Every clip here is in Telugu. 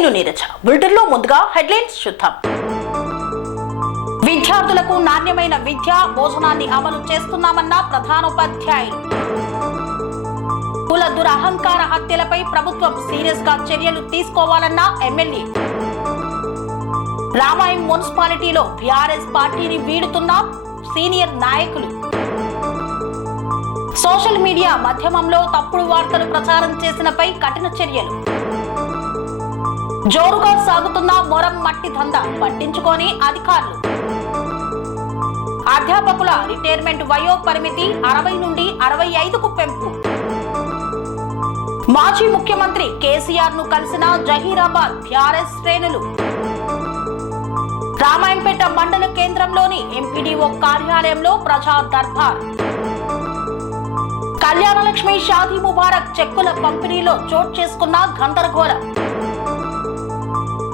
నేను నీరజ. బులెటిన్లో ముందుగా హెడ్లైన్స్ చూద్దాం. విద్యార్థులకు నాణ్యమైన విద్యా భోజనాన్ని అమలు చేస్తున్నామన్న ప్రధానోపాధ్యాయులు. కుల దురహంకార హత్యలపై ప్రభుత్వం సీరియస్ గా చర్యలు తీసుకోవాలన్న ఎమ్మెల్యే. రామాయం మున్సిపాలిటీలో బీఆర్ఎస్ పార్టీని వీడుతున్న సీనియర్ నాయకులు. సోషల్ మీడియా మాధ్యమంలో తప్పుడు వార్తలు ప్రచారం చేసినపై కఠిన చర్యలు. జోరుగా సాగుతున్న మొరం మట్టి దందా పట్టించుకొని అధికారులు. అధ్యాపకుల రిటైర్మెంట్ వయో పరిమితి 60 నుండి 65కు పెంపు. మాజీ ముఖ్యమంత్రి కేసీఆర్ ను కలిసిన జహీరాబాద్ బీఆర్ఎస్ శ్రేణులు. రామాయంపేట మండల కేంద్రంలోని ఎంపీడీఓ కార్యాలయంలో ప్రజా దర్బార్. కళ్యాణలక్ష్మి షాదీ ముబారక్ చెక్కుల పంపిణీలో చోటు చేసుకున్న గందరగోళం.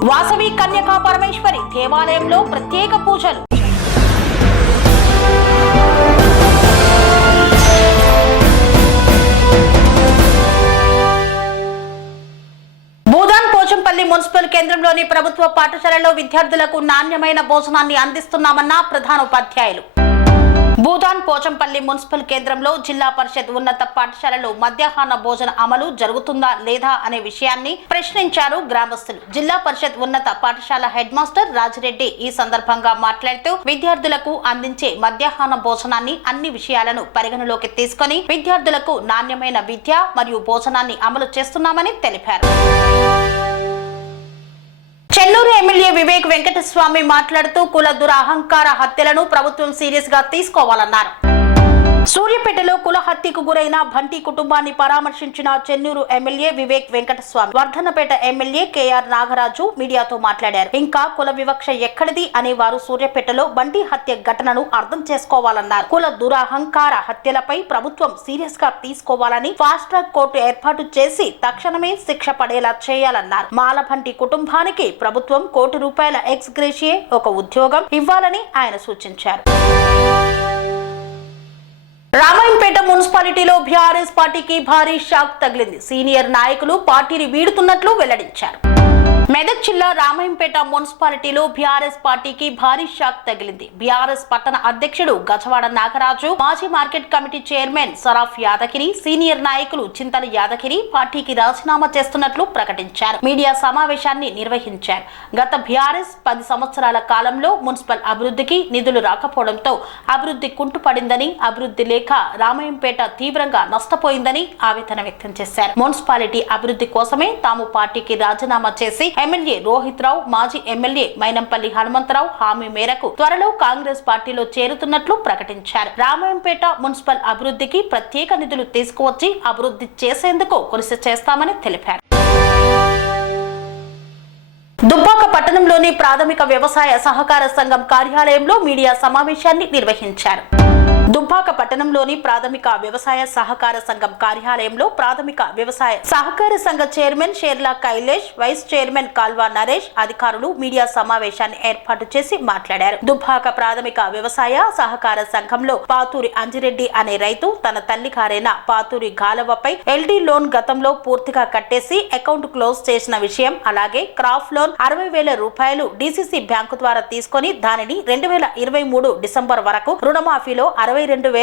వాసవి కన్యకా పరమేశ్వరి దేవాలయంలో ప్రత్యేక పూజలు. భూదాన్ పోచంపల్లి మున్సిపల్ కేంద్రంలోని ప్రభుత్వ పాఠశాలలో విద్యార్థులకు నాణ్యమైన భోజనాన్ని అందిస్తున్నామన్న ప్రధానోపాధ్యాయులు. భూదాన్ పోచంపల్లి మున్సిపల్ కేంద్రంలో జిల్లా పరిషత్ ఉన్నత పాఠశాలలో మధ్యాహ్న భోజన అమలు జరుగుతుందా లేదా అనే విషయాన్ని ప్రశ్నించారు గ్రామస్తులు. జిల్లా పరిషత్ ఉన్నత పాఠశాల హెడ్ మాస్టర్ రాజిరెడ్డి ఈ సందర్భంగా మాట్లాడుతూ విద్యార్థులకు అందించే మధ్యాహ్న భోజనాన్ని అన్ని విషయాలను పరిగణలోకి తీసుకుని విద్యార్థులకు నాణ్యమైన విద్య మరియు భోజనాన్ని అమలు చేస్తున్నామని తెలిపారు. చెన్నూరు ఎమ్మెల్యే వివేక్ వెంకటస్వామి మాట్లాడుతూ కుల దురహంకార హత్యలను ప్రభుత్వం సీరియస్ గా తీసుకోవాలన్నారు. సూర్యాపేటలో కుల హత్యకు గురైన బంటి కుటుంబాన్ని పరామర్శించిన Chennur MLA Vivek Venkataswamy Wardhannapet MLA KR Nagaraju మీడియాతో మాట్లాడారు. ఇంకా కుల వివక్ష ఎక్కడిది అనేవారు సూర్యాపేటలో బంటి హత్య ఘటనను అర్థం చేసుకోవాలన్నారు. కుల దురహంకార హత్యలపై ప్రభుత్వం సీరియస్ గా తీసుకోవాలని ఫాస్ట్ ట్రాక్ కోర్టు ఏర్పాటు చేసి తక్షణమే శిక్ష పడేలా చేయాలన్నారు. మాలబంటి కుటుంబానికి ప్రభుత్వం ₹1 ఎక్స్ గ్రేషియే ఒక ఉద్యోగం ఇవ్వాలని ఆయన సూచించారు. రామాయంపేట మున్సిపాలిటీలో బీఆర్ఎస్ పార్టీకి భారీ షాక్ తగిలింది. సీనియర్ నాయకులు పార్టీని వీడుతున్నట్లు వెల్లడించారు. మెదక్ జిల్లా రామాయంపేట మున్సిపాలిటీలో బీఆర్ఎస్ పార్టీకి భారీ షాక్ తగిలింది. బీఆర్ఎస్ పట్టణ అధ్యక్షుడు గజవాడ నాగరాజు, మాజీ market committee chairman Saraf Yadagiri, senior నాయకులు చింతల యాదగిరి పార్టీకి రాజీనామా చేస్తున్నట్లు ప్రకటించారు. మీడియా సమావేశాన్ని నిర్వహించారు. గత బీఆర్ఎస్ 10 సంవత్సరాల కాలంలో మున్సిపల్ అభివృద్ధికి నిధులు రాకపోవడంతో అభివృద్ధి కుంటుపడిందని, అభివృద్ధి లేక రామాయంపేట తీవ్రంగా నష్టపోయిందని ఆవేదన వ్యక్తం చేశారు. మున్సిపాలిటీ అభివృద్ధి కోసమే తాము పార్టీకి రాజీనామా చేసి ఎమ్మెల్యే రోహిత్ రావు, మాజీ ఎమ్మెల్యే మైనంపల్లి హనుమంతరావు హామీ మేరకు త్వరలో కాంగ్రెస్ పార్టీలో చేరుతున్నట్లు ప్రకటించారు. రామాయంపేట మున్సిపల్ అభివృద్ధికి ప్రత్యేక నిధులు తీసుకువచ్చి అభివృద్ధి చేసేందుకు కృషి చేస్తామని తెలిపారు. దుబ్బాక పట్టణంలోని ప్రాథమిక వ్యవసాయ సహకార సంఘం కార్యాలయంలో మీడియా సమావేశాన్ని నిర్వహించారు. దుబ్బాక పట్టణంలోని ప్రాథమిక వ్యవసాయ సహకార సంఘం కార్యాలయంలో ప్రాథమిక వ్యవసాయ సహకార సంఘ chairman షేర్లా Kailash, vice chairman కాల్వా Naresh అధికారులు మీడియా సమావేశాన్ని ఏర్పాటు చేసి మాట్లాడారు. దుబ్బాక ప్రాథమిక వ్యవసాయ సహకార సంఘంలో పాతూరి అంజిరెడ్డి అనే రైతు తన తల్లి గారైన పాతూరి గాలవపై ఎల్డీ లోన్ గతంలో పూర్తిగా కట్టేసి అకౌంట్ క్లోజ్ చేసిన విషయం, అలాగే క్రాప్ లోన్ ₹60,000 డీసీసీ బ్యాంకు ద్వారా తీసుకుని దానిని 2023 డిసెంబర్ వరకు రుణమాఫీలో ₹62,000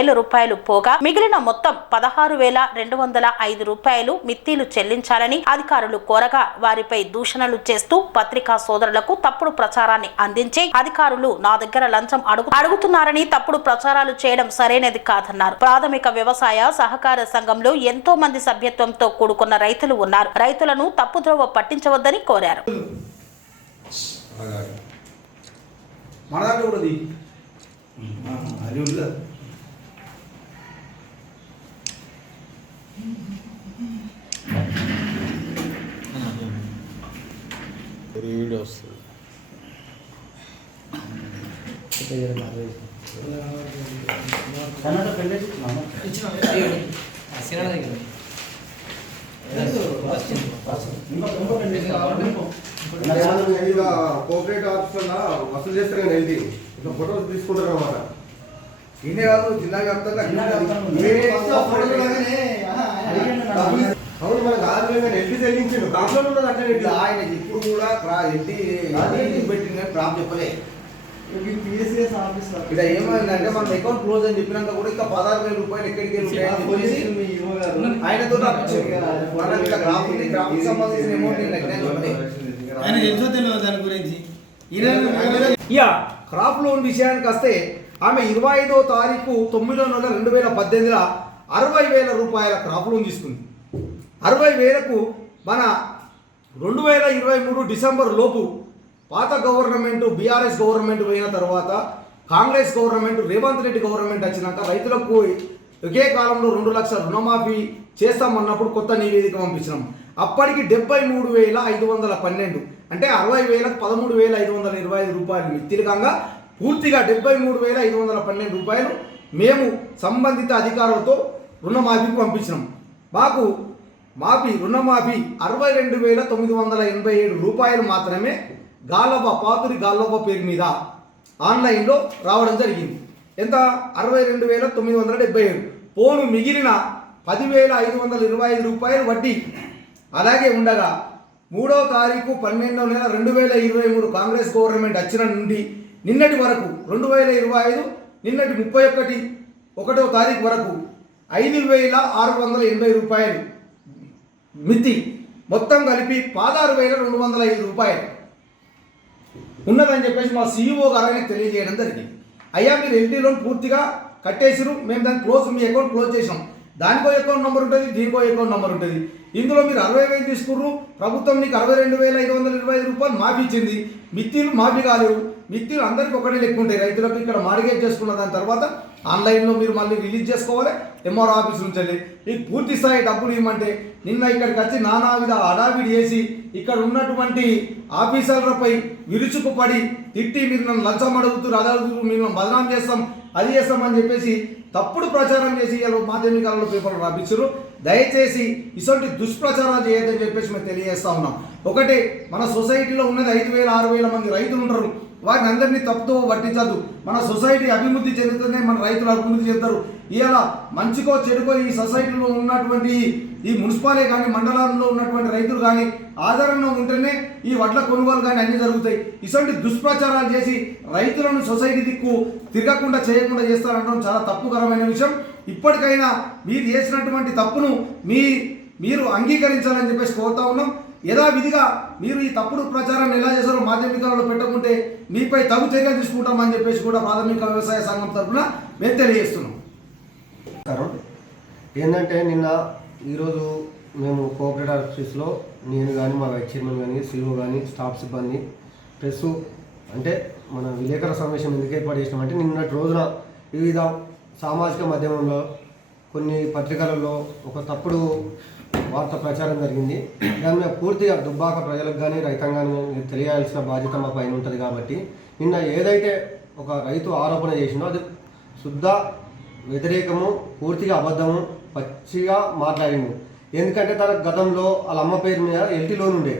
పోగా మిగిలిన మొత్తం ₹16,205 మిత్తీలు చెల్లించాలని అధికారులు కోరగా వారిపై దూషణలు చేస్తూ పత్రికా సోదరులకు తప్పుడు ప్రచారాన్ని అందించి అధికారులు నా దగ్గర లంచం అడుగుతున్నారని తప్పుడు ప్రచారాలు చేయడం సరైనది కాదన్నారు. ప్రాథమిక వ్యవసాయ సహకార సంఘంలో ఎంతో మంది సభ్యత్వంతో కూడుకున్న రైతులు ఉన్నారు. రైతులను తప్పుద్రోవ పట్టించవద్దని కోరారు. వీడియో వస్తుంది. కోఆపరేటివ్ ఆఫీస్లో వసూలు చేస్తారు కానీ వెళ్ళి ఇట్లా ఫోటోలు తీసుకుంటారు అన్నమాట. ఇదే కాదు జిల్లా వ్యాప్తంగా అవును మన కాదు ఎల్టీ చెల్లించిండు కాపులో ఉన్నది అట్లా ఇట్లా ఆయన ఇప్పుడు కూడా ఎల్టీ పెట్టిన క్రాప్ చెప్పలే. పిఎస్ఎస్ ఆఫీస్ ఇక్కడ ఏమైందంటే మన అకౌంట్ క్లోజ్ అని చెప్పినాక కూడా ఇంకా 16,000 రూపాయలు ఎక్కడికి వెళ్ళి ఆయనతో క్రాప్ ఉంది, క్రాప్ కి సంబంధించిన అమౌంట్ ఆయన తెలుసో తెలియదు దాని గురించి. ఇక క్రాప్ లోన్ విషయానికి వస్తే ఆమె 25వ తారీఖు 9వ నెల 2018 60,000 రూపాయల క్రాప్ లోన్ తీసుకుంది. 60,000కు మన 2023 డిసెంబర్ లోపు పాత గవర్నమెంట్ బీఆర్ఎస్ గవర్నమెంట్ పోయిన తర్వాత కాంగ్రెస్ గవర్నమెంట్ రేవంత్ రెడ్డి గవర్నమెంట్ వచ్చినాక రైతులకు ఒకే కాలంలో 2 లక్షల రుణమాఫీ చేస్తామన్నప్పుడు కొత్త నివేదిక పంపించినాం. అప్పటికి 73,512 అంటే 60,000కు 13,525 రూపాయలు మిత్తిలకంగా పూర్తిగా 73,512 రూపాయలు మేము సంబంధిత అధికారులతో రుణమాఫీకి పంపించినాం. మాకు రుణమాఫీ 62,987 రూపాయలు మాత్రమే పాతురి గాల్లవ్వ పేరు మీద ఆన్లైన్లో రావడం జరిగింది. ఎంత? 62,977. పోను మిగిలిన 10,525 రూపాయలు వడ్డీ అలాగే ఉండగా 3వ తారీఖు 12వ నెల 2023 కాంగ్రెస్ గవర్నమెంట్ వచ్చిన నుండి నిన్నటి వరకు 2025 నిన్నటి 31వ తారీఖు వరకు 5,680 రూపాయలు మితి మొత్తం కలిపి 16,205 రూపాయలు ఉన్నదని చెప్పేసి మా సీఈఓ గారు తెలియజేయడం జరిగింది. అయ్యా మీరు ఎల్టీ లోన్ పూర్తిగా కట్టేసిరు, మేము దాన్ని మీ అకౌంట్ క్లోజ్ చేసాం. దానికో అకౌంట్ నెంబర్ ఉంటుంది, దీనికో అకౌంట్ నెంబర్ ఉంటుంది. ఇందులో మీరు 60,000 తీసుకుర్రు, ప్రభుత్వం నీకు 62,525 రూపాయలు మాఫీ ఇచ్చింది. మిత్తిలు మాఫీ కాలేవు. మిత్తిలు అందరికీ ఒకటే లెక్క ఉంటాయి. రైతులకు ఇక్కడ మార్గేజ్ చేసుకున్న దాని తర్వాత ఆన్లైన్లో మీరు మళ్ళీ రిలీజ్ చేసుకోవాలి ఎంఆర్ఓ ఆఫీస్ నుంచి వెళ్ళి. మీకు పూర్తి స్థాయి డబ్బులు ఇవ్వమంటే నిన్న ఇక్కడికి వచ్చి నానావిధ హడావిడి చేసి ఇక్కడ ఉన్నటువంటి ఆఫీసర్లపై విరుచుకుపడి తిట్టి మీరు నన్ను లంచం అడుగుతున్నారు, అది అడుగుతున్నారు, మీరు బదనాం చేస్తాం, అది చేస్తామని చెప్పేసి తప్పుడు ప్రచారం చేసి ఇలా మాధ్యమికాలలో పేపర్లు రాపించారు. దయచేసి ఇటువంటి దుష్ప్రచారాలు చేయొద్దని చెప్పేసి మేము తెలియజేస్తా ఉన్నాం. ఒకటి, మన సొసైటీలో ఉన్నది 5,000 6,000 మంది రైతులు ఉంటారు. వారిని అందరినీ తప్పుతో పట్టించద్దు. మన సొసైటీ అభివృద్ధి చెందుతుందే మన రైతులు అభివృద్ధి చెందుతారు. ఇలా మంచికో చెడుకో ఈ సొసైటీలో ఉన్నటువంటి ఈ మున్సిపాలిటీ కానీ మండలంలో ఉన్నటువంటి రైతులు కానీ ఆదరణ ఉంటేనే ఈ వడ్ల కొనుగోలు కానీ అన్నీ జరుగుతాయి. ఇటువంటి దుష్ప్రచారాలు చేసి రైతులను సొసైటీ దిక్కు తిరగకుండా చేయకుండా చేస్తారనడం చాలా తప్పుకరమైన విషయం. ఇప్పటికైనా మీరు చేసినటువంటి తప్పును మీరు అంగీకరించాలని చెప్పేసి కోరుతా ఉన్నాం. యథావిధిగా మీరు ఈ తప్పుడు ప్రచారాన్ని ఎలా చేశారో మాధ్యమికాలలో పెట్టకుంటే మీపై తగు చర్యలు తీసుకుంటామని చెప్పేసి కూడా ప్రాథమిక వ్యవసాయ సంఘం తరఫున మేము తెలియజేస్తున్నాం. ఏంటంటే ఈరోజు మేము కోఆపరేటివ్ ఆఫీస్లో నేను కానీ మా వైస్ చైర్మన్ కానీ సీఓ కానీ స్టాఫ్ సిబ్బంది ప్రెస్ అంటే మన విలేకరుల సమావేశం ఎందుకు ఏర్పాటు చేసినామంటే నిన్నటి రోజున వివిధ సామాజిక మాధ్యమంలో కొన్ని పత్రికలలో ఒక తప్పుడు వార్త ప్రచారం జరిగింది. దాని మీద పూర్తిగా దుబ్బాక ప్రజలకు కానీ రైతాంగాన్ని తెలియాల్సిన బాధ్యత మా పైన ఉంటుంది. కాబట్టి నిన్న ఏదైతే ఒక రైతు ఆరోపణ చేసిందో అది శుద్ధ వ్యతిరేకము, పూర్తిగా అబద్ధము, పచ్చిగా మాట్లాడిండు. ఎందుకంటే తన గతంలో వాళ్ళ అమ్మ పేరు మీద ఎల్టీ లోన్ ఉండే,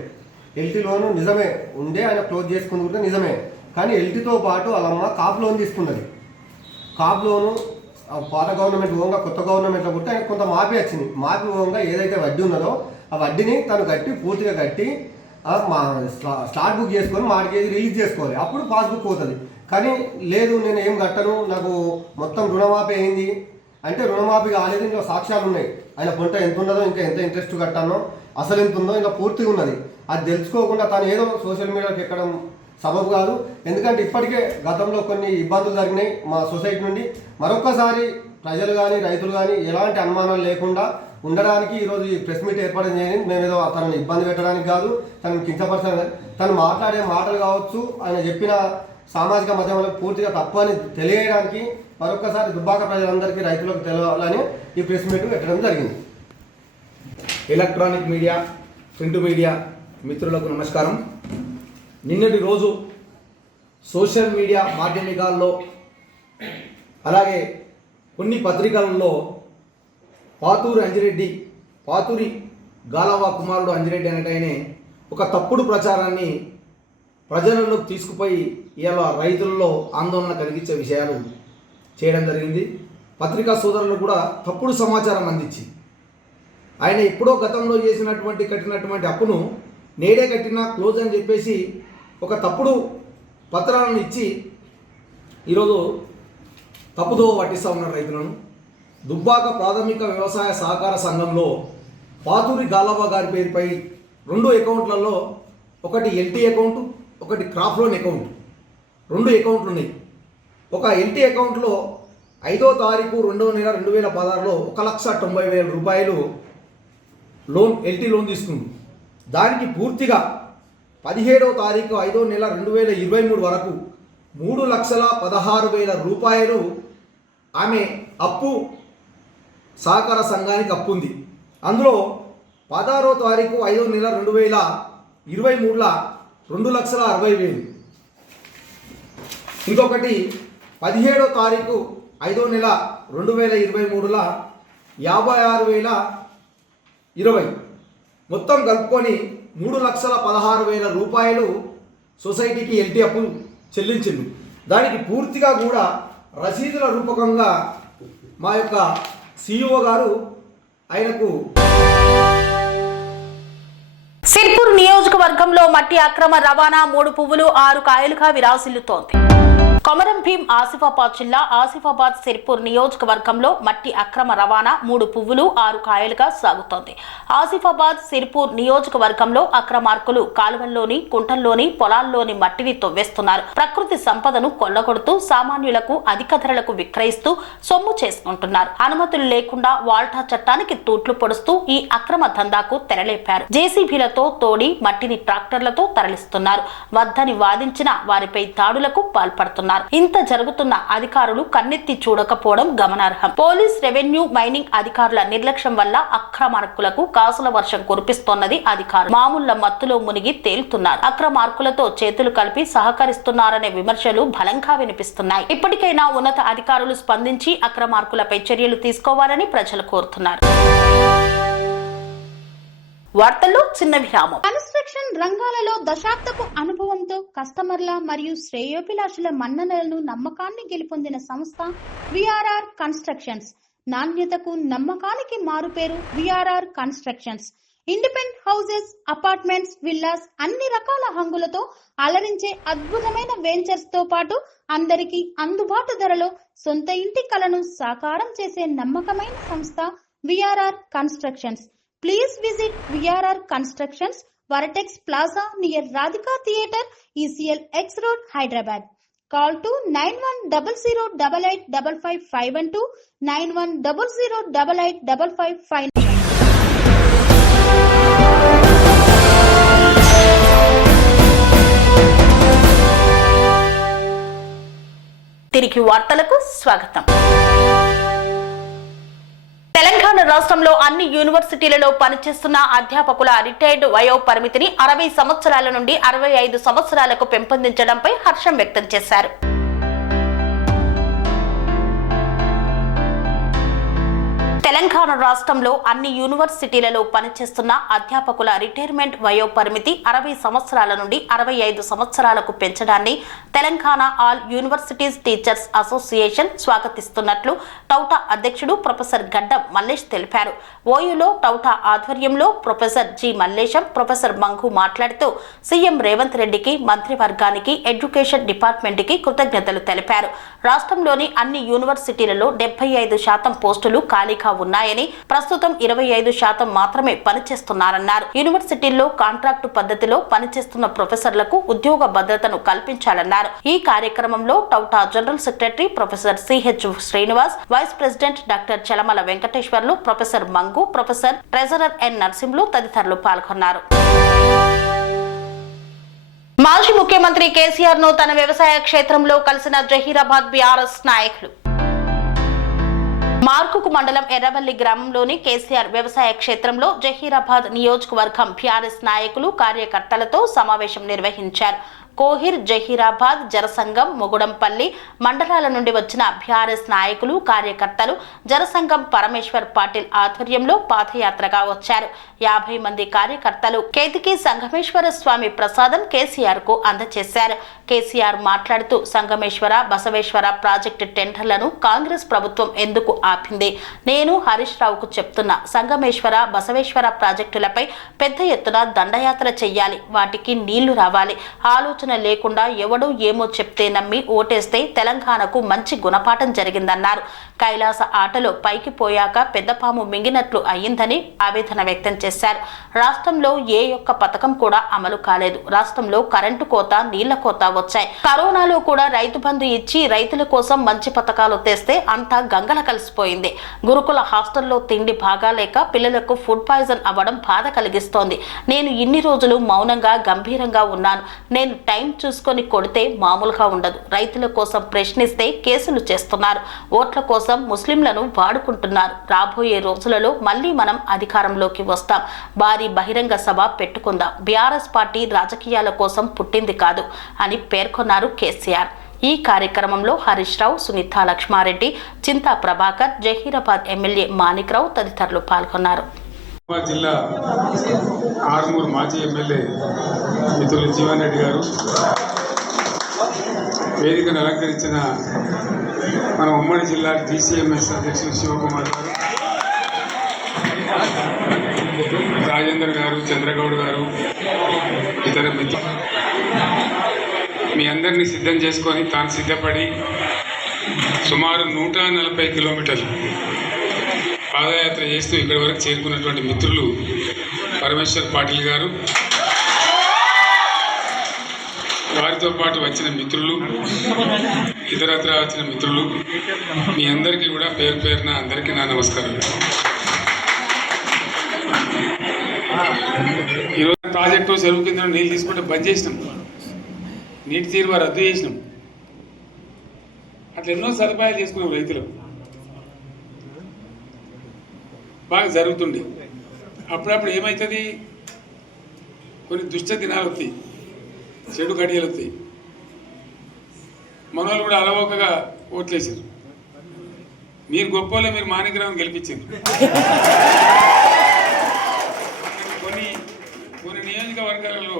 ఎల్టీ లోను నిజమే ఉండే, ఆయన క్లోజ్ చేసుకుని కూడా నిజమే. కానీ ఎల్టీతో పాటు వాళ్ళ అమ్మ కాప్ లోన్ తీసుకున్నది. కాప్ లోను పాత గవర్నమెంట్ ఓంగా కొత్త గవర్నమెంట్లో పుట్టి ఆయన కొంత మాఫీ వచ్చింది. మాఫీ ఓంగా ఏదైతే వడ్డీ ఉన్నదో ఆ వడ్డీని తను పూర్తిగా కట్టి స్లాట్ బుక్ చేసుకొని మార్కేజ్ రిలీజ్ చేసుకోవాలి, అప్పుడు పాస్బుక్ పోతుంది. కానీ లేదు నేను ఏం కట్టను, నాకు మొత్తం రుణమాఫీ అయింది అంటే రుణమాఫీ కాలేదు, ఇంకా సాక్ష్యాలు ఉన్నాయి, ఆయన పంట ఎంత ఉన్నదో ఇంకా ఎంత ఇంట్రెస్ట్ కట్టానో అసలు ఎంత ఉందో ఇంకా పూర్తిగా ఉన్నది. అది తెలుసుకోకుండా తను ఏదో సోషల్ మీడియాకి ఎక్కడం సబబు కాదు. ఎందుకంటే ఇప్పటికే గతంలో కొన్ని ఇబ్బందులు జరిగినాయి మా సొసైటీ నుండి. మరొక్కసారి ప్రజలు కానీ రైతులు కానీ ఎలాంటి అనుమానాలు లేకుండా ఉండడానికి ఈరోజు ఈ ప్రెస్ మీట్ ఏర్పాటు చేయండి. మేమేదో తనని ఇబ్బంది పెట్టడానికి కాదు, తనని కించపరచడానికి, తను మాట్లాడే మాటలు కావచ్చు, ఆయన చెప్పిన సామాజిక మాధ్యమాల్లో పూర్తిగా తప్పు అని తెలియడానికి మరొక్కసారి దుబ్బాక ప్రజలందరికీ రైతులకు తెలియాలని ఈ ప్రెస్ మీట్ పెట్టడం జరిగింది. ఎలక్ట్రానిక్ మీడియా, ప్రింట్ మీడియా మిత్రులకు నమస్కారం. నిన్నటి రోజు సోషల్ మీడియా మాధ్యమికాల్లో అలాగే కొన్ని పత్రికలలో పాతూరి గాలవ్వ కుమారుడు అంజిరెడ్డి అనేటైనే ఒక తప్పుడు ప్రచారాన్ని ప్రజలలోకి తీసుకుపోయి ఇలా రైతుల్లో ఆందోళన కలిగించే విషయాలు చేయడం జరిగింది. పత్రికా సోదరులు కూడా తప్పుడు సమాచారం అందించి ఆయన ఎప్పుడో గతంలో కట్టినటువంటి అప్పును నేడే కట్టిన క్లోజ్ అని చెప్పేసి ఒక తప్పుడు పత్రాలను ఇచ్చి ఈరోజు తప్పుదో పట్టిస్తూ ఉన్నారు రైతులను. దుబ్బాక ప్రాథమిక వ్యవసాయ సహకార సంఘంలో పాతూరి గాలవ్వ గారి పేరుపై 2 అకౌంట్లలో ఒకటి ఎల్టీ అకౌంట్, ఒకటి క్రాప్ లోన్ అకౌంట్, 2 అకౌంట్లు ఉన్నాయి. ఒక ఎల్టీ అకౌంట్లో 5వ తారీఖు 2వ నెల 2016లో 1,90,000 రూపాయలు ఎల్టీ లోన్ తీసుకుంది. దానికి పూర్తిగా 17వ తారీఖు 5వ నెల 2023 వరకు 3,16,000 రూపాయలు ఆమె అప్పు సహకార సంఘానికి అప్పు ఉంది. అందులో 16వ తారీఖు 5వ నెల 2023లో 2,60,000. ఇంకొకటి 17వ తారీఖు 5వ నెల 2023లో 56,020. మొత్తం కలుపుకొని 3,16,000 రూపాయలు సొసైటీకి ఎల్టీ అప్పు చెల్లించింది. దానికి పూర్తిగా కూడా రసీదుల రూపకంగా మా యొక్క సిఇఓ గారు ఆయనకు సిర్పూర్ నియోజకవర్గంలో మట్టి అక్రమ రవాణా 3 పువ్వులు 6 కాయలుగా విరాసిల్లుతోంది. కొమరం భీం ఆసిఫాబాద్ జిల్లా ఆసిఫాబాద్ సిర్పూర్ నియోజకవర్గంలో మట్టి అక్రమ రవాణా 3 పువ్వులు 6 కాయలుగా సాగుతోంది. ఆసిఫాబాద్ సిర్పూర్ నియోజకవర్గంలో అక్రమార్కులు కాలువల్లోని కుంటల్లోని పొలాల్లోని మట్టిని తవ్వేస్తున్నారు. ప్రకృతి సంపదను కొల్లగొడుతూ సామాన్యులకు అధిక ధరలకు విక్రయిస్తూ సొమ్ము చేసుకుంటున్నారు. అనుమతులు లేకుండా వాల్టా చట్టానికి తూట్లు పొడుస్తూ ఈ అక్రమ దందాకు తెరలేపారు. జేసీబీలతో తోడి మట్టిని ట్రాక్టర్లతో తరలిస్తున్నారు. వద్దని వాదించిన వారిపై దాడులకు పాల్పడుతున్నారు. ఇంత జరుగుతున్న అధికారులు కన్నెత్తి చూడకపోవడం గమనార్హం. పోలీస్, రెవెన్యూ, మైనింగ్ అధికారుల నిర్లక్ష్యం వల్ల అక్రమార్కులకు కాసుల వర్షం కురిపిస్తోన్నది అధికారులు. మామూళ్ల మత్తులో మునిగి తేలుతున్నారు. అక్రమార్కులతో చేతులు కలిపి సహకరిస్తున్నారనే విమర్శలు బలంగా వినిపిస్తున్నాయి. ఇప్పటికైనా ఉన్నత అధికారులు స్పందించి అక్రమార్కులపై చర్యలు తీసుకోవాలని ప్రజలు కోరుతున్నారు. వార్తల్లో చిన్న విరామం. కన్స్ట్రక్షన్ రంగాలలో దశాబ్దపు అనుభవంతో కస్టమర్ల మరియు శ్రేయోభిలాషుల మన్ననలను నమ్మకాన్ని గెలుపొందిన సంస్థ విఆర్ఆర్ కన్స్ట్రక్షన్స్. నాణ్యతకు నమ్మకానికి మారుపేరు VRR constructions. Independent houses, apartments, villas అన్ని రకాల హంగులతో అలరించే అద్భుతమైన వెంచర్స్ తో పాటు అందరికీ అందుబాటు ధరలో సొంత ఇంటి కలను సాకారం చేసే నమ్మకమైన సంస్థ VRR constructions. Please visit VRR Constructions, Varatex Plaza near Radhika Theatre, ECL X Road, Hyderabad. Call to 9100885552, 9100885559. తిరిగి వార్తలకు స్వాగతం. తెలంగాణ రాష్ట్రంలో అన్ని యూనివర్సిటీలలో పనిచేస్తున్న అధ్యాపకుల రిటైర్డ్ వయో పరిమితిని 60 సంవత్సరాల నుండి 65 సంవత్సరాలకు పెంపొందించడంపై హర్షం వ్యక్తం చేశారు. తెలంగాణ రాష్ట్రంలో అన్ని యూనివర్సిటీలలో పనిచేస్తున్న అధ్యాపకుల రిటైర్మెంట్ వయో పరిమితి 60 సంవత్సరాల నుండి 65 సంవత్సరాలకు పెంచడాన్ని Telangana all universities teachers association స్వాగతిస్తున్నట్లు టౌటా అధ్యక్షుడు ప్రొఫెసర్ గడ్డం మల్లేష్ తెలిపారు. ఓయూలో టౌటా ఆధ్వర్యంలో professor G Mallesham, professor Mangu మాట్లాడుతూ సీఎం రేవంత్ రెడ్డికి, మంత్రివర్గానికి, ఎడ్యుకేషన్ డిపార్ట్మెంట్కి కృతజ్ఞతలు తెలిపారు. రాష్ట్రంలోని అన్ని యూనివర్సిటీలలో 75% పోస్టులు ఖాళీగా ఉన్నాయని, ప్రస్తుతం 25% మాత్రమే పనిచేస్తున్నారన్నారు. యూనివర్సిటీల్లో కాంట్రాక్టు పద్ధతిలో పనిచేస్తున్న ప్రొఫెసర్లకు ఉద్యోగ భద్రతను కల్పించాలన్నారు. ఈ కార్యక్రమంలో TAUTA general secretary professor CH Srinivas, vice president doctor Chalamala Venkateswarlu, professor Mangu, professor treasurer N Narasimhulu తదితరులు పాల్గొన్నారు. మాజీ ముఖ్యమంత్రి కేసీఆర్ ను తన వ్యవసాయ క్షేత్రంలో కలిసిన జహీరాబాద్ బీఆర్ఎస్ నాయకులు. మార్కుకు మండలం ఎర్రవల్లి గ్రామంలోని కేసీఆర్ వ్యవసాయ క్షేత్రంలో జహీరాబాద్ నియోజకవర్గం బీఆర్ఎస్ నాయకులు, కార్యకర్తలతో సమావేశం నిర్వహించారు. కోహిర్, జహీరాబాద్, జనసంఘం, మొగుడంపల్లి మండలాల నుండి వచ్చిన బీఆర్ఎస్ నాయకులు, కార్యకర్తలు జనసంఘం పరమేశ్వర్ పాటిల్ ఆధ్వర్యంలో పాదయాత్రగా వచ్చారు. 50 మంది కార్యకర్తలు కేతికి సంగమేశ్వర స్వామి ప్రసాదం కేసీఆర్ కు అందజేశారు. కేసీఆర్ మాట్లాడుతూ సంగమేశ్వర, బసవేశ్వర ప్రాజెక్టు టెండర్లను కాంగ్రెస్ ప్రభుత్వం ఎందుకు ఆపింది? నేను హరీష్ రావుకు చెప్తున్నా, సంగమేశ్వర, బసవేశ్వర ప్రాజెక్టులపై పెద్ద ఎత్తున దండయాత్ర చెయ్యాలి. వాటికి నీళ్లు రావాలి. ఆలోచన లేకుండా ఎవడో ఏమో చెప్తే నమ్మి ఓటేస్తే తెలంగాణకు మంచి గుణపాఠం జరిగిందన్నారు. కైలాస ఆటలో పైకి పోయాక పెద్దపాము మింగినట్లు అయ్యిందని ఆవేదన వ్యక్తం చేశారు. రాష్ట్రంలో ఏ ఒక్క పథకం కూడా అమలు కాలేదు. రాష్ట్రంలో కరెంటు కోత, నీళ్ల కోత వచ్చాయి. కరోనాలో కూడా రైతు బంధు ఇచ్చి రైతుల కోసం మంచి పథకాలు తెస్తే అంతా గంగల కలిసిపోయింది. గురుకుల హాస్టల్లో తిండి బాగాలేక పిల్లలకు ఫుడ్ పాయిజన్ అవ్వడం బాధ కలిగిస్తోంది. నేను ఇన్ని రోజులు మౌనంగా గంభీరంగా ఉన్నాను. నేను టైం చూసుకొని కొడితే మామూలుగా ఉండదు. రైతుల కోసం ప్రశ్నిస్తే కేసులు చేస్తున్నారు. ఓట్ల కోసం ముస్లింలను వాడుకుంటున్నారు. రాబోయే రోజులలో మళ్ళీ మనం అధికారంలోకి వస్తాం. భారీ బహిరంగ సభ పెట్టుకుందాం. బీఆర్ఎస్ పార్టీ రాజకీయాల కోసం పుట్టింది కాదు అని పేర్కొన్నారు కేసీఆర్. ఈ కార్యక్రమంలో హరీష్ రావు, సునీత లక్ష్మారెడ్డి, చింతా ప్రభాకర్, జహీరాబాద్ ఎమ్మెల్యే మాణిక్రావు తదితరులు పాల్గొన్నారు. జిల్లా ఆర్మూర్ మాజీ ఎమ్మెల్యే మిత్రులు జీవన్ రెడ్డి గారు, వేదికను అలంకరించిన మన ఉమ్మడి జిల్లా DCMS అధ్యక్షులు శివకుమార్ గారు, రాజేందర్ గారు, చంద్రగౌడ్ గారు, ఇతర మిత్రులు, మీ అందరినీ సిద్ధం చేసుకొని తాను సిద్ధపడి సుమారు 140 కిలోమీటర్లు పాదయాత్ర చేస్తూ ఇక్కడి వరకు చేరుకున్నటువంటి మిత్రులు పరమేశ్వర్ పాటిల్ గారు, వారితో పాటు వచ్చిన మిత్రులు, ఇతరత్ర వచ్చిన మిత్రులు, మీ అందరికీ కూడా పేరు పేరున అందరికీ నా నమస్కారం. ఈరోజు ప్రాజెక్టు చెరువు కింద నీళ్ళు తీసుకుంటే బంద్ చేసినాం, నీటి తీరువ రద్దు చేసినాం. అట్లా ఎన్నో సదుపాయాలు చేసుకున్నాం. రైతులు బాగా జరుగుతుండే. అప్పుడప్పుడు ఏమవుతుంది, కొన్ని దుష్ట దినాలు వస్తాయి, చెడు గడియలు వస్తాయి. మన వాళ్ళు కూడా అలవోకగా ఓట్లేసారు. మీరు గొప్పలే, మీరు మాణిక్రావుని గెలిపించారు. కొన్ని నియోజకవర్గాలలో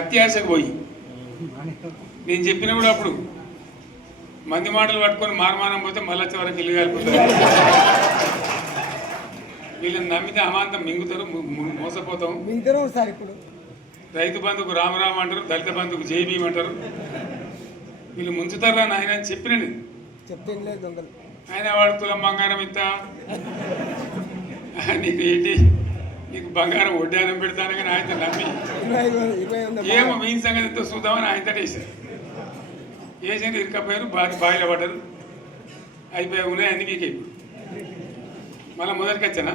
అత్యాశకు పోయి నేను చెప్పిన కూడా అప్పుడు మంది మాటలు పట్టుకొని మారమానం పోతే మళ్ళీ వరకు ఇల్లు కాలిపోతారు. వీళ్ళని నమ్మితే అమాంతం మింగుతారు, మోసపోతాం. రైతు బంధుకు రామరామ అంటారు, దళిత బంధుకు జై భీమ్ అంటారు. వీళ్ళు ముంచుతారా నాయన అని చెప్పిన ఆయన వాడు తులం బంగారం ఇంత, నీకు ఏంటి, నీకు బంగారం వడ్డానం పెడతాను కానీ ఆయన నమ్మి ఏమో మీ సంగతి ఎంతో చూద్దామని ఆయన వేసారు. వేసింది ఇరుకపోయారు, బావిలో పడ్డారు, అయిపోయి ఉన్నాయి అన్ని మీకు. ఇప్పుడు మళ్ళీ మొదటికి వచ్చానా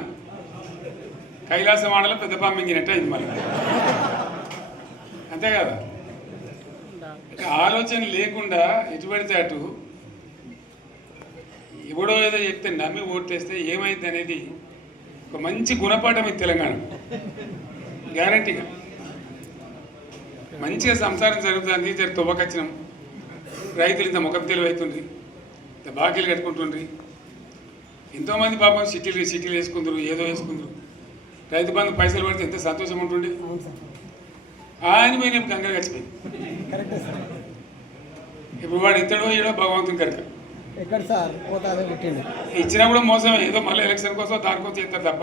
కైలాసం ఆడలో పెద్ద పంపింగినట్టు అయింది మళ్ళీ, అంతే కదా. ఆలోచన లేకుండా ఎటు పడితే అటు ఎవడో ఏదో చెప్తే నమ్మి ఓట్లేస్తే ఏమైంది అనేది ఒక మంచి గుణపాఠం ఇది తెలంగాణ. గ్యారంటీగా మంచిగా సంసారం జరుగుతుంది. జరి తువ్వకొచ్చినాం, రైతులు ఇంత ముఖం తెలివైతుండ్రి, ఇంత బాకీలు కట్టుకుంటుండ్రి. ఎంతోమంది పాపం సిటీలు వేసుకుందరు, ఏదో వేసుకుందరు. రైతు బంధు పైసలు పడితే ఎంత సంతోషం ఉంటుండే. ఆయన పోయిన గంగలు గచ్చిపోయింది. ఇప్పుడు వాడు ఇతడో ఏడో భగవంతుని కనుక ఇచ్చినా కూడా మోసమే. ఏదో మళ్ళీ ఎలక్షన్ కోసం దానికోసం చేస్తారు తప్ప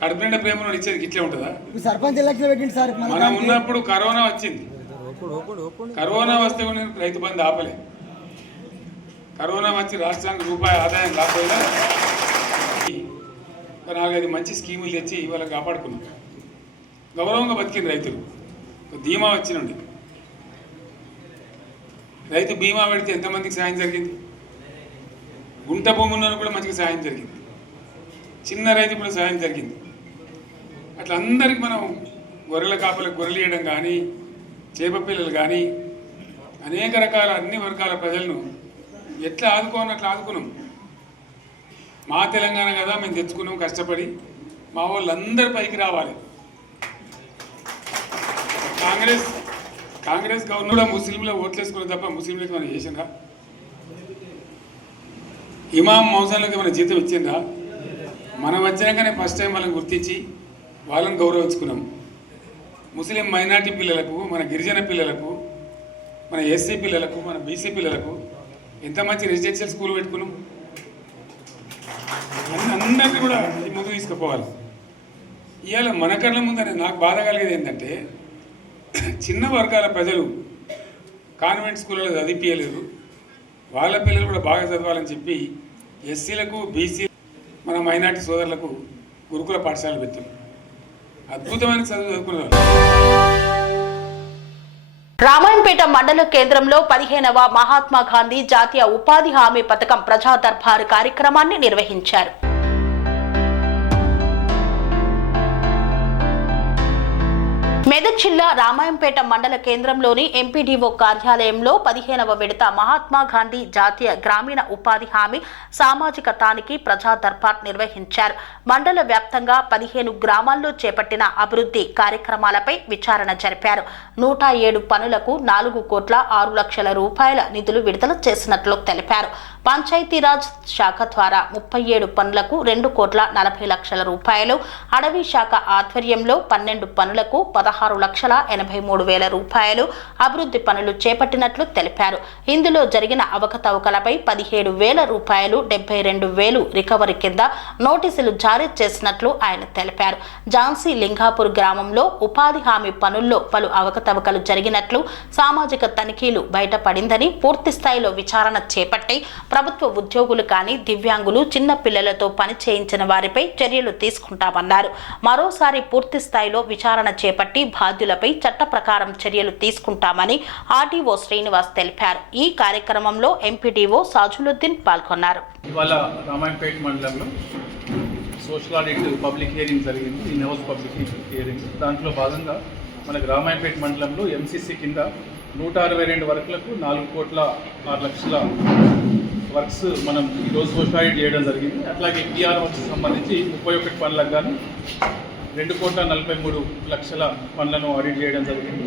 కడుపు నిండా ప్రేమను ఇచ్చేది ఇట్లే ఉంటుందా? సర్పంచ్ ఎలక్షన్ పెట్టింది సార్. మనం ఉన్నప్పుడు కరోనా వచ్చింది. కరోనా వస్తే కూడా రైతు బంధు ఆపలే. కరోనా వచ్చి రాష్ట్రానికి రూపాయి ఆదాయం రాకపోయినా 4-5 మంచి స్కీములు తెచ్చి ఇవాళ కాపాడుకున్నాం. గౌరవంగా బతికిన రైతులు. ధీమా వచ్చినండి. రైతు బీమా పెడితే ఎంతమందికి సాయం జరిగింది? గుంట భూమి ఉన్న కూడా మంచిగా సాయం జరిగింది. చిన్న రైతు కూడా సాయం జరిగింది. అట్లా అందరికి మనం గొర్రెల కాపలకు గొర్రెలు ఇవ్వడం కానీ, చేప పిల్లలు కానీ, అనేక రకాల అన్ని వర్గాల ప్రజలను ఎట్లా ఆదుకోని అట్లా ఆదుకున్నాం. మా తెలంగాణ కదా మేము తెచ్చుకున్నాం కష్టపడి. మా వాళ్ళందరి పైకి రావాలి. కాంగ్రెస్ గవర్నర్ కూడా ముస్లింలో ఓట్లేసుకున్న తప్ప ముస్లింలకి మనం చేసిందా? ఇమాం మౌజాన్లకి మన జీతం ఇచ్చిందా? మనం వచ్చినాకనే ఫస్ట్ టైం వాళ్ళని గుర్తించి వాళ్ళని గౌరవించుకున్నాం. ముస్లిం మైనార్టీ పిల్లలకు, మన గిరిజన పిల్లలకు, మన ఎస్సీ పిల్లలకు, మన బీసీ పిల్లలకు ఎంత మంచి రెసిడెన్షియల్ స్కూల్ పెట్టుకున్నాం. అందరినీ కూడా ముందు తీసుకుపోవాలి. ఇవాళ మన కళ్ళ ముందని నాకు బాధ కలిగేది ఏంటంటే చిన్న వర్గాల ప్రజలు కాన్వెంట్ స్కూళ్ళలో చదివించలేదు, వాళ్ళ పిల్లలు కూడా బాగా చదవాలని చెప్పి ఎస్సీలకు, బీసీ, మన మైనార్టీ సోదరులకు గురుకుల పాఠశాలలు పెట్టాం. అద్భుతమైన చదువుకున్నారు. రామాయంపేట మండల కేంద్రంలో 15వ మహాత్మా గాంధీ జాతీయ ఉపాధి హామీ పథకం ప్రజా దర్బార్ కార్యక్రమాన్ని నిర్వహించారు. మెదక్ జిల్లా రామాయంపేట మండల కేంద్రంలోని ఎంపీడీఓ కార్యాలయంలో 15వ విడత మహాత్మా గాంధీ జాతీయ గ్రామీణ ఉపాధి హామీ సామాజిక తానికి ప్రజా దర్బార్ నిర్వహించారు. మండల వ్యాప్తంగా 15 గ్రామాల్లో చేపట్టిన అభివృద్ధి కార్యక్రమాలపై విచారణ జరిపారు. 107 పనులకు 4 కోట్ల 6 లక్షల రూపాయల నిధులు విడుదల చేసినట్లు తెలిపారు. పంచాయతీరాజ్ శాఖ ద్వారా 37 పనులకు 2 కోట్ల 40 లక్షల రూపాయలు, అడవి శాఖ ఆధ్వర్యంలో 12 పనులకు 16 లక్షల 83 వేల రూపాయలు అభివృద్ధి పనులు చేపట్టినట్లు తెలిపారు. ఇందులో జరిగిన అవకతవకలపై 17 వేల రూపాయలు, 72,000 రికవరీ కింద నోటీసులు జారీ చేసినట్లు ఆయన తెలిపారు. ఝాన్సీ లింగాపూర్ గ్రామంలో ఉపాధి హామీ పనుల్లో పలు అవకతవకలు జరిగినట్లు సామాజిక తనిఖీలు బయటపడిందని, పూర్తి స్థాయిలో విచారణ చేపట్టి ప్రభుత్వ ఉద్యోగులు కానీ దివ్యాంగులు, చిన్న పిల్లలతో పని చేయించిన వారిపై చర్యలు తీసుకుంటామన్నారు. మరోసారి పూర్తి స్థాయిలో విచారణ చేపట్టి బాధ్యులపై చట్ట ప్రకారం చర్యలు తీసుకుంటామని ఆర్డీఓ శ్రీనివాస్ తెలిపారు. ఈ కార్యక్రమంలో ఎంపీడీఓ సాజులుద్దీన్ పాల్గొన్నారు. ఇవాళ రామాయంపేట మండలంలో సోషల్ ఆడిట్ పబ్లిక్ హియరింగ్ జరిగింది. In house public hearing. దాంట్లో భాగంగా మనకు రామాయంపేట మండలంలో ఎంసీసీ కింద 162 వర్కులకు 4 కోట్ల 6 లక్షల వర్క్స్ మనం ఈరోజు సోషల్ ఆడిట్ చేయడం జరిగింది. అట్లాగే పిఆర్ వర్క్స్ సంబంధించి 31 పనులకు కానీ 2 కోట్ల 43 లక్షల పనులను ఆడిట్ చేయడం జరిగింది.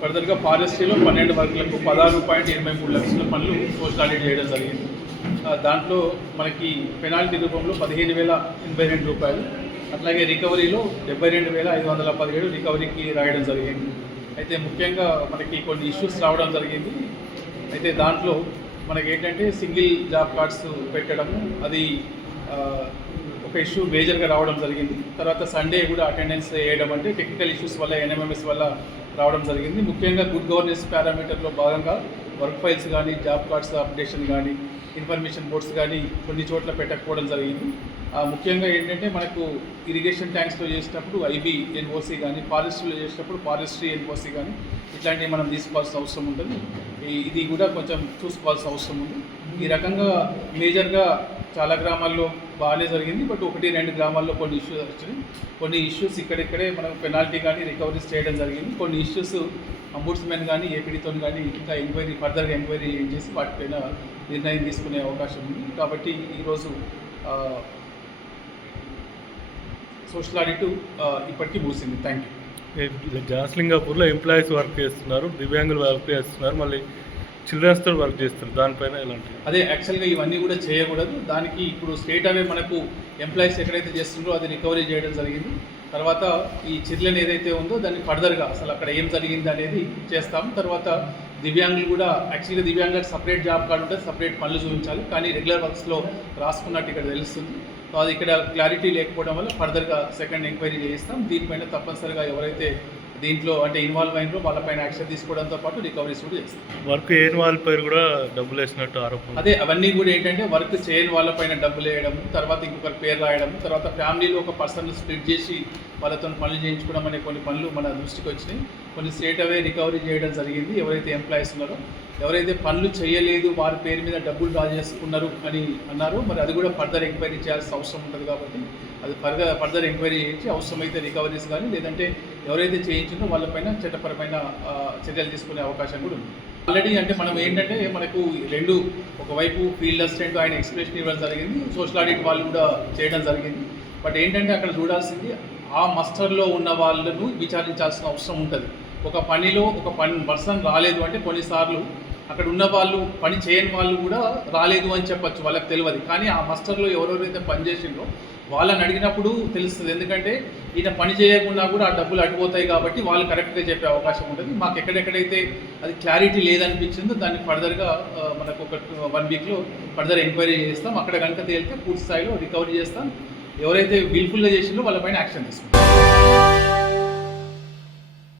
ఫర్దర్గా ఫారెస్ట్రీలో 12 వర్కులకు 16.23 లక్షల పనులు సోషల్ ఆడిట్ చేయడం జరిగింది. దాంట్లో మనకి పెనాల్టీ రూపంలో 15,082 రూపాయలు, అట్లాగే రికవరీలో 72,517 రికవరీకి రాయడం జరిగింది. అయితే ముఖ్యంగా మనకి కొన్ని ఇష్యూస్ రావడం జరిగింది. అయితే దాంట్లో మనకి ఏంటంటే సింగిల్ జాబ్ కార్డ్స్ పెట్టడము, అది ఒక ఇష్యూ మేజర్గా రావడం జరిగింది. తర్వాత సండే కూడా అటెండెన్స్ వేయడం అంటే టెక్నికల్ ఇష్యూస్ వల్ల, ఎన్ఎంఎంఎస్ వల్ల రావడం జరిగింది. ముఖ్యంగా గుడ్ గవర్నెన్స్ పారామీటర్లో భాగంగా వర్క్ ఫైల్స్ కానీ, జాబ్ కార్డ్స్ అప్డేషన్ కానీ, ఇన్ఫర్మేషన్ బోర్డ్స్ కానీ కొన్ని చోట్ల పెట్టకపోవడం జరిగింది. ముఖ్యంగా ఏంటంటే మనకు ఇరిగేషన్ ట్యాంక్స్లో చేసేటప్పుడు ఐబీ ఎన్ఓసి కానీ, ఫారెస్ట్రీలో చేసేటప్పుడు ఫారెస్ట్రీ ఎన్ఓసి కానీ ఇట్లాంటివి మనం తీసుకోవాల్సిన అవసరం ఉంటుంది. ఇది కూడా కొంచెం చూసుకోవాల్సిన అవసరం ఉంది. ఈ రకంగా మేజర్గా చాలా గ్రామాల్లో బాగానే జరిగింది. బట్ 1-2 గ్రామాల్లో కొన్ని ఇష్యూస్ వచ్చినాయి. కొన్ని ఇష్యూస్ ఇక్కడిక్కడే మనం పెనాల్టీ కానీ రికవరీస్ చేయడం జరిగింది. కొన్ని ఇష్యూస్ అంబుడ్స్మెన్ కానీ, ఏపీడీతో కానీ ఇంకా ఫర్దర్గా ఎంక్వైరీ చేసి వాటిపైన నిర్ణయం తీసుకునే అవకాశం ఉంది. కాబట్టి ఈరోజు సోషల్ ఆడిట్ ఇప్పటికీ ముగిసింది. Thank you. జాస్లింగాపూర్లో ఎంప్లాయీస్ వర్క్ చేస్తున్నారు, దివ్యాంగులు వర్క్ చేస్తున్నారు, మళ్ళీ చిల్డ్రన్స్తో వర్క్ చేస్తారు. దానిపైన ఎలాంటి అదే యాక్చువల్గా ఇవన్నీ కూడా చేయకూడదు. దానికి ఇప్పుడు స్టేట్ అవే మనకు ఎంప్లాయీస్ ఎక్కడైతే చేస్తుందో అది రికవరీ చేయడం జరిగింది. తర్వాత ఈ చిల్డ్రన్ ఏదైతే ఉందో దాన్ని ఫర్దర్గా అసలు అక్కడ ఏం జరిగింది అనేది చేస్తాం. తర్వాత దివ్యాంగులు కూడా యాక్చువల్గా దివ్యాంగులకు సపరేట్ జాబ్ కార్డు ఉంటుంది, సపరేట్ పనులు చూపించాలి. కానీ రెగ్యులర్ వర్క్స్లో రాసుకున్నట్టు ఇక్కడ తెలుస్తుంది. సో అది ఇక్కడ క్లారిటీ లేకపోవడం వల్ల ఫర్దర్గా సెకండ్ ఎంక్వైరీ చేయిస్తాం. దీనిపైన తప్పనిసరిగా ఎవరైతే దీంట్లో అంటే ఇన్వాల్వ్ అయినో వాళ్ళపైన యాక్షన్ తీసుకోవడంతో పాటు రికవరీస్ కూడా చేస్తాం. వర్క్ చేయని వాళ్ళపై కూడా డబ్బులు వేసినట్టు ఆరోపణ. అదే అవన్నీ కూడా ఏంటంటే వర్క్ చేయని వాళ్ళపైన డబ్బులు వేయడం, తర్వాత ఇంకొకరి పేరు రాయడం, తర్వాత ఫ్యామిలీలో ఒక పర్సన్ స్ప్లిట్ చేసి వాళ్ళతో పనులు చేయించుకోవడం అనే కొన్ని పనులు మన దృష్టికి వచ్చినాయి. కొన్ని స్టేట్ అవే రికవరీ చేయడం జరిగింది. ఎవరైతే ఎంప్లాయీస్ ఉన్నారో, ఎవరైతే పనులు చేయలేదు వారి పేరు మీద డబ్బులు డ్రా చేసుకున్నారు అని అన్నారో, మరి అది కూడా ఫర్దర్ ఎంక్వైరీ చేయాల్సిన అవసరం ఉంటుంది. కాబట్టి అది ఫర్దర్ ఎంక్వైరీ చేయించి అవసరమైతే రికవరీస్ కానీ, లేదంటే ఎవరైతే చేయించిందో వాళ్ళపైన చట్టపరమైన చర్యలు తీసుకునే అవకాశం కూడా ఉంది. ఆల్రెడీ అంటే మనం ఏంటంటే మనకు రెండు, ఒకవైపు ఫీల్డ్ అసిస్టెంట్ ఆయన ఎక్స్ప్రెషన్ ఇవ్వడం జరిగింది, సోషల్ ఆడిట్ వాళ్ళు కూడా చేయడం జరిగింది. బట్ ఏంటంటే అక్కడ చూడాల్సింది ఆ మస్టర్లో ఉన్న వాళ్ళను విచారించాల్సిన అవసరం ఉంటుంది. ఒక పనిలో ఒక పర్సన్ రాలేదు అంటే కొన్నిసార్లు అక్కడ ఉన్న వాళ్ళు పని చేయని వాళ్ళు కూడా రాలేదు అని చెప్పచ్చు, వాళ్ళకి తెలియదు. కానీ ఆ మస్టర్లో ఎవరెవరైతే పనిచేసిండ్రో వాళ్ళని అడిగినప్పుడు తెలుస్తుంది. ఎందుకంటే ఈయన పని చేయకుండా కూడా ఆ డబ్బులు అడిపోతాయి కాబట్టి వాళ్ళు కరెక్ట్గా చెప్పే అవకాశం ఉంటుంది. మాకు ఎక్కడెక్కడైతే అది క్లారిటీ లేదనిపించిందో దాన్ని ఫర్దర్గా మనకు ఒక 1 వీక్లో ఫర్దర్ ఎంక్వైరీ చేస్తాం. అక్కడ కనుక తేలితే పూర్తి స్థాయిలో రికవరీ చేస్తాం. ఎవరైతే విల్ఫుల్గా చేసిందో వాళ్ళపైన యాక్షన్ తీసుకుంటాం.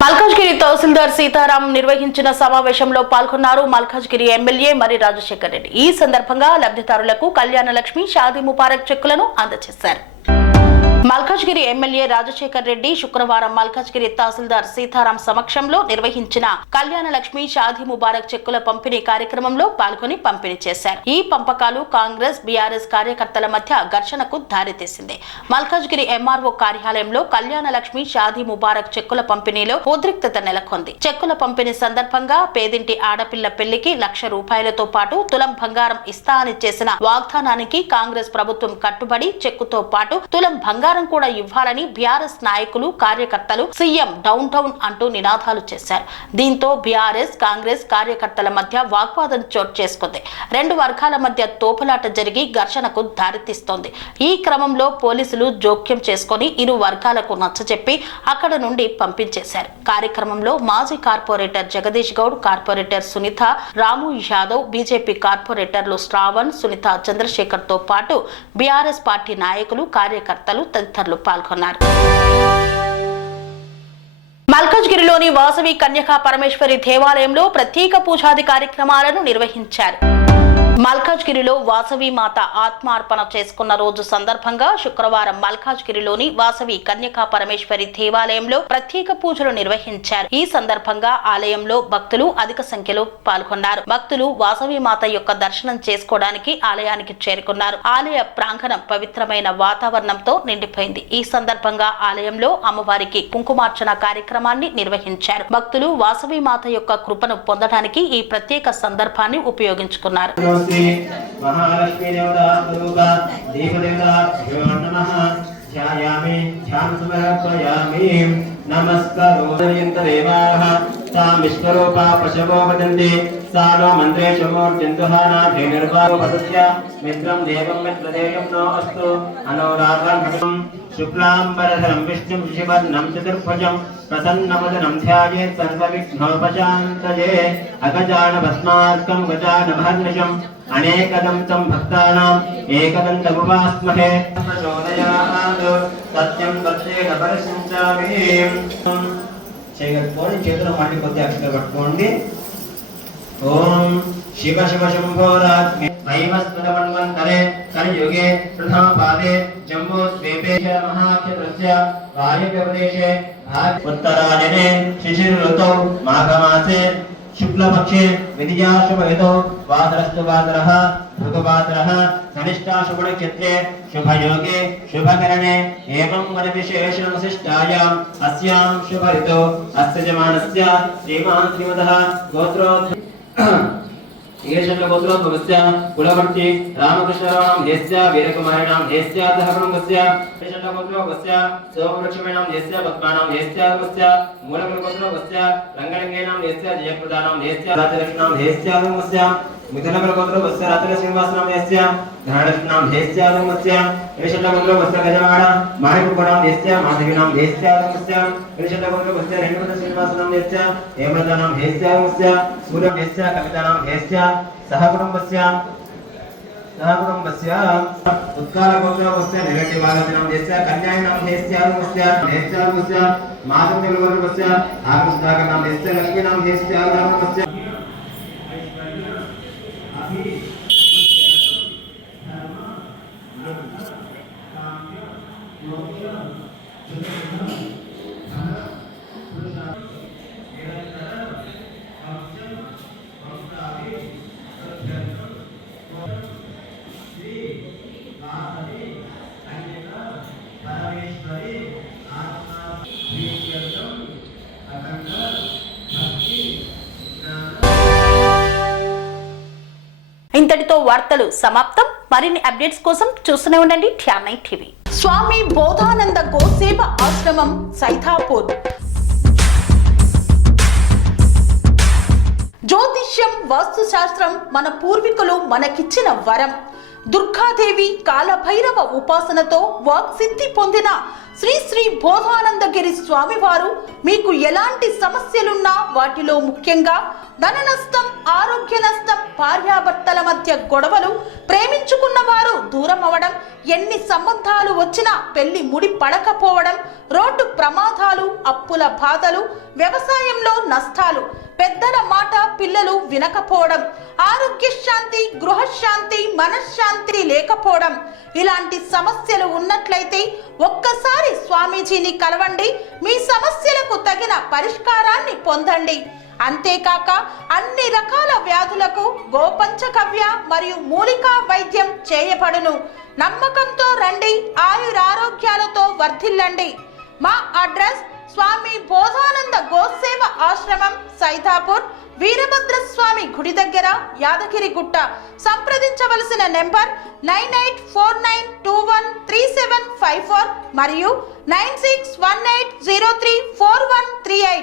మల్కాజ్గిరి తహసీల్దార్ సీతారాం నిర్వహించిన సమావేశంలో పాల్గొన్నారు మల్కాజ్గిరి ఎమ్మెల్యే మరి రాజశేఖర్ రెడ్డి. ఈ సందర్భంగా లబ్ధిదారులకు కళ్యాణ లక్ష్మి, షాదీ ముబారక్ చెక్కులను అందజేశారు. మల్కాజ్గిరి ఎమ్మెల్యే రాజశేఖర్ రెడ్డి శుక్రవారం మల్కాజ్గిరి తహసీల్దార్ సీతారాం సమక్షంలో నిర్వహించిన కళ్యాణ లక్ష్మి, షాదీ ముబారక్ చెక్కుల పంపిణీ కార్యక్రమంలో పాల్గొని పంపిణీ చేశారు. ఈ పంపకాలు కాంగ్రెస్, బీఆర్ఎస్ కార్యకర్తల మధ్య ఘర్షణకు దారితీసింది. మల్కాజ్గిరి ఎంఆర్ఓ కార్యాలయంలో కళ్యాణ లక్ష్మి, షాదీ ముబారక్ చెక్కుల పంపిణీలో ఉద్రిక్తత నెలకొంది. చెక్కుల పంపిణీ సందర్భంగా పేదింటి ఆడపిల్ల పెళ్లికి 1,00,000 రూపాయలతో పాటు తులం బంగారం ఇస్తా అని చేసిన వాగ్దానానికి కాంగ్రెస్ ప్రభుత్వం కట్టుబడి చెక్కుతో పాటు తులం బంగారం కూడా ఇవ్వాలని బీఆర్ఎస్ నాయకులు, కార్యకర్తలు సీఎం డౌన్ డౌన్ అంటూ నినాదాలు చేశారు. దీంతో బీఆర్ఎస్, కాంగ్రెస్ కార్యకర్తల మధ్య వాగ్వాదం చోటు చేసుకుంది. 2 వర్గాల మధ్య తోపులాట జరిగి ఘర్షణకు దారితీస్తోంది. ఈ క్రమంలో పోలీసులు జోక్యం చేసుకుని ఇరు వర్గాలకు నచ్చజెప్పి అక్కడ నుండి పంపించేశారు. కార్యక్రమంలో మాజీ కార్పొరేటర్ జగదీష్ గౌడ్, కార్పొరేటర్ సునీత, రాము యాదవ్, బీజేపీ కార్పొరేటర్లు శ్రావణ్, సునీత చంద్రశేఖర్ తో పాటు బీఆర్ఎస్ పార్టీ నాయకులు, కార్యకర్తలు తదితరులు పాల్గొన్నారు. మల్కాజ్గిరిలోని వాసవి కన్యకా పరమేశ్వరి దేవాలయంలో ప్రత్యేక పూజాది కార్యక్రమాలను నిర్వహించారు. మల్కాజ్గిరిలో వాసవి మాత ఆత్మార్పణ చేసుకున్న రోజు సందర్భంగా శుక్రవారం మల్కాజ్గిరిలోని వాసవి కన్యకా పరమేశ్వరి దేవాలయంలో ప్రత్యేక పూజలు నిర్వహించారు. ఈ సందర్భంగా ఆలయంలో భక్తులు అధిక సంఖ్యలో పాల్గొన్నారు. భక్తులు వాసవి మాత యొక్క దర్శనం చేసుకోవడానికి ఆలయానికి చేరుకున్నారు. ఆలయ ప్రాంగణం పవిత్రమైన వాతావరణంతో నిండిపోయింది. ఈ సందర్భంగా ఆలయంలో అమ్మవారికి కుంకుమార్చన కార్యక్రమాన్ని నిర్వహించారు. భక్తులు వాసవి మాత యొక్క కృపను పొందడానికి ఈ ప్రత్యేక సందర్భాన్ని ఉపయోగించుకున్నారు. महालक्ष्मी देवता स्वरूपा देवदेवताभ्यो नमः ध्यायामि ध्यान समर्पयामि नमस्कारोदयन्तदेवाः सा विश्वरूपा पशवो वदन्ति सा नो मन्त्रेषु मूर्तिन्दुहानाभि निर्वाहो पदस्य मित्रं देवं मित्रदेयं नो अस्तु अनोराधं शुक्लाम्बरधरं विष्णुं शिवर्णं चतुर्भुजं प्रसन्नवदनं ध्यायेत् सर्वविघ्नोपशान्तये अगजानभस्मार्कं गजानमहर्निशम् अनेकदं तं भक्तानाम् एकदन्तमुपास्महे प्रचोदयात् सत्यं वच्चेन परिशिञ्चामि చేయగలుగుకోండి. చేతులు మళ్ళీ కొద్దిగా అక్షర పట్టుకోండి. ఓం శివ శివ శంభోరాజ్ఞే వైవస్వతమన్వంతరే కలియుగే ప్రథమ పాదే జంబోద్వీపే మహాక్షత్రస్య వాయువ్యప్రదేశే ఉత్తరాయణే శిశిర ఋతౌ మాఘమాసే शुक्लपक्षे विदिजा शुभहितो वासरस्तु वासरः भृगुवासरः धनिष्ठा शुभनक्षत्रे शुभयोगे शुभकरणे एवं वनविशेषणविशिष्टायाम् अस्यां शुभऋतौ अस्य जमानस्य श्रीमान् श्रीमतः गोत्रोद् गोत्रोद्भवस्य कुलवर्ती रामकृष्णराणां देस्य वीरकुमारिणां देस्य सहकुटुम्बस्य गोत्रोद्भवस्य सोमलक्ष्मीणां देस्य पद्मानां देस्य मूलकुलगोत्रोद्भवस्य रङ्गलिङ्गेनां देस्य जयप्रदानां देस्य राजलक्ष्मीनां देस्य मिथुनकुलगोत्रोद्भवस्य राजलक्ष्मीवासनां देस्य धनलक्ष्मीनां देस्य गोत्रोद्भवस्य गजवाड माणिकपुरां देस्य माधवीनां देस्य गोत्रोद्भवस्य रेणुकश्रीनिवासनां देस्य हेमलतानां देस्य सूर्यं देस्य कवितानां देस्य सहकुटुम्बस्य उत्कालगोत्रोद्भवस्य निरटिवागनां देस्य कन्यायानां देस्य माधवकुलगोत्रोद्भवस्य आकृष्टाकनां देस्य लक्ष्मीनां देस्य ఇంతటితో వార్తలు సమాప్తం. మరిన్ని అప్డేట్స్ కోసం చూస్తూనే ఉండండి TR9 టీవీ. స్వామి బోధానంద గోసేవ ఆశ్రమం సైథాపూర్. జ్యోతిష్యం, వాస్తుశాస్త్రం మన పూర్వీకులు మనకిచ్చిన వరం. దుర్గాదేవి, కాలభైరవ ఉపాసనతో వాక్సిద్ధి పొందిన శ్రీ శ్రీ బోధానందగిరి స్వామివారు మీకు ఎలాంటి సమస్యలున్నా, వాటిలో ముఖ్యంగా ధన నష్టం, ఆరోగ్య నష్టం, భార్యాభర్తల మధ్య గొడవలు, ప్రేమించుకున్న వారు దూరం అవడం, ఎన్ని సంబంధాలు వచ్చినా పెళ్లి ముడి పడకపోవడం, రోడ్డు ప్రమాదాలు, అప్పుల బాధలు, వ్యవసాయంలో నష్టాలు, పెద్దల మాట పిల్లలు వినకపోవడం, ఆరోగ్య శాంతి, గృహశాంతి, మనశ్శాంతి లేకపోవడం, ఇలాంటి సమస్యలు ఉన్నట్లయితే ఒక్కసారి స్వామీజీని కలవండి. మీ సమస్యలకు తగిన పరిష్కారాన్ని పొందండి. అంతేకాక అన్ని రకాల వ్యాధులకు గోపంచగవ్య మరియు మూలికా వైద్యం చేయబడును. నమ్మకంతో రండి, ఆయురారోగ్యాలతో వర్ధిల్లండి. మా అడ్రస్ స్వామి బోధానంద గోసేవ ఆశ్రమం, సైదాపూర్, వీరభద్రస్వామి గుడి దగ్గర, యాదగిరిగుట్ట. సంప్రదించవలసిన నెంబర్ 9849213754 మరియు 9618034138.